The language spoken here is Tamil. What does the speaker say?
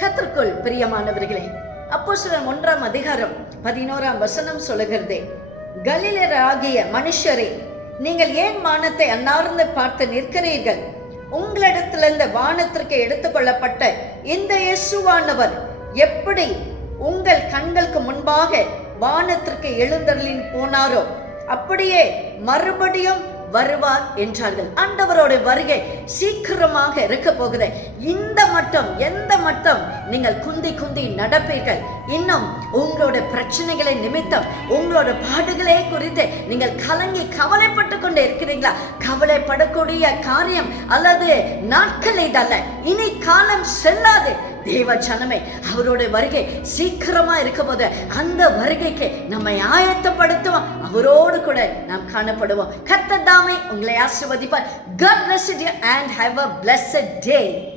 கர்த்தருக்குள் பிரியமானவர்களே, அப்போஸ்தலர் 1ஆம் அதிகாரம் 11ஆம் வசனம் சொல்லுகிறதே, கலிலேயராகிய மனுஷரே, நீங்கள் ஏன் வானத்தை அண்ணார்ந்து பார்த்து நிற்கிறீர்கள்? உங்களிடத்திலிருந்து வானத்திற்கு எடுத்துக்கொள்ளப்பட்ட இந்த இயேசுவானவர் எப்படி உங்கள் கண்களுக்கு முன்பாக வானத்திற்கு எழுந்தருளி போனாரோ அப்படியே மறுபடியும் வருவார் என்றார்கள். ஆண்டவரோட வருகை சீக்கிரமாக இருக்க போகுது. எந்த மட்டும் நீங்கள் குந்தி நடப்பீர்கள். இன்னும் உங்களோட பிரச்சனைகளை நிமித்தம், உங்களோட பாடுகளே குறித்து நீங்கள் கலங்கி கவலைப்பட்டு கொண்டு இருக்கிறீங்களா? கவலைப்படக்கூடிய காரியம் அல்லது நாட்கள் இதல்ல, இனி காலம் செல்லாது. தேவ ஜனமே, அவரோட வருகை சீக்கிரமா இருக்கும் போது அந்த வருகைக்கு நம்மை ஆயத்தப்படுத்துவோம். அவரோடு கூட நாம் காணப்படுவோம். கர்த்தர் தாமே உங்களை ஆசீர்வதிப்பார். God bless you and have a blessed day.